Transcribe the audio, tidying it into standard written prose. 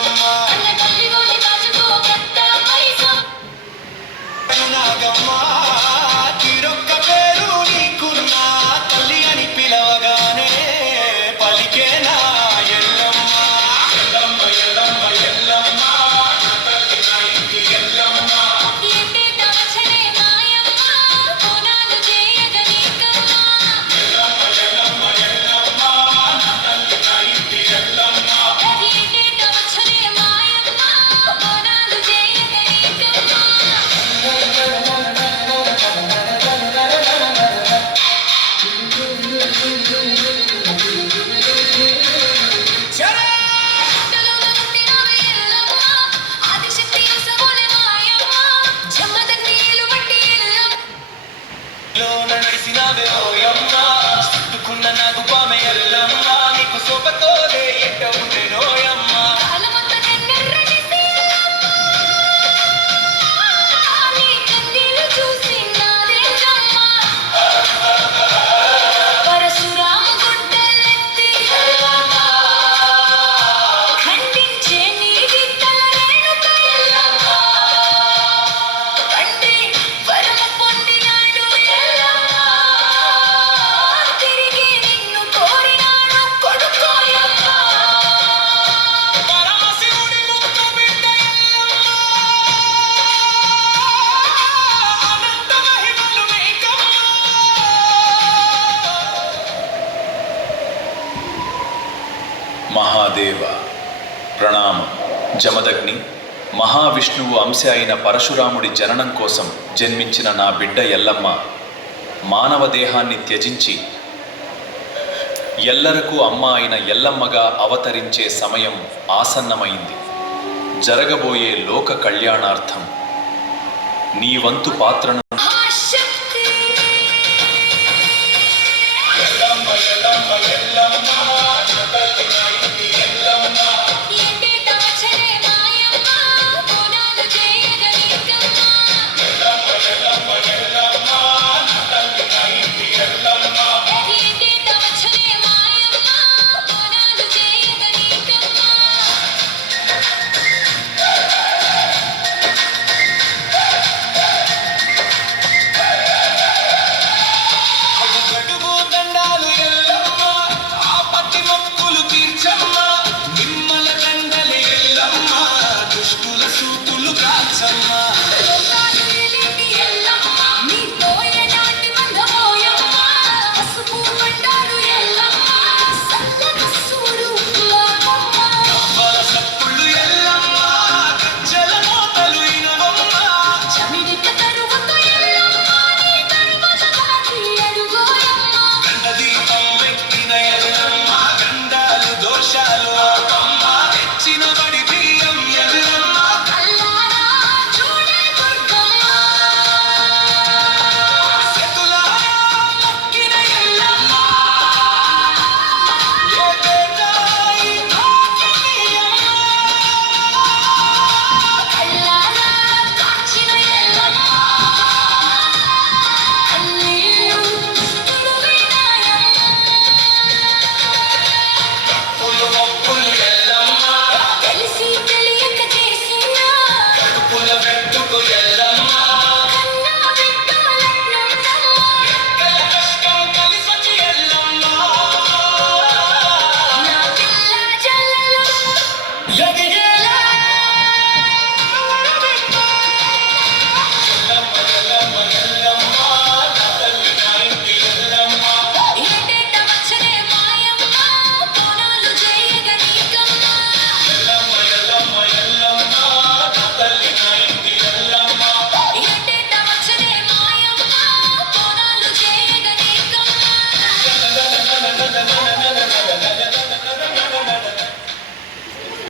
ఎల్లమ్మ నాగమ్మ తీరొక్క పేరు నీకున్న తల్లి అని పిలవగానే పలికేనా ఎల్లమ్మ ఎల్లమ్మ ఎల్లమ్మ ఎల్లమ్మ ఎల్లమ్మ నడిసినావే ఓయమ్మ చుట్టుకున్న నాకు పామె ఎల్లమ్మ నీకు సోపతోలే ఎట్ట ఉండే నోయమ్మ మహాదేవ ప్రణామం. జమదగ్ని మహావిష్ణువు అంశ అయిన పరశురాముడి జననం కోసం జన్మించిన నా బిడ్డ ఎల్లమ్మ మానవ దేహాన్ని త్యజించి ఎల్లరకు అమ్మ అయిన ఎల్లమ్మగా అవతరించే సమయం ఆసన్నమైంది. జరగబోయే లోక కళ్యాణార్థం నీ వంతు పాత్రను Sama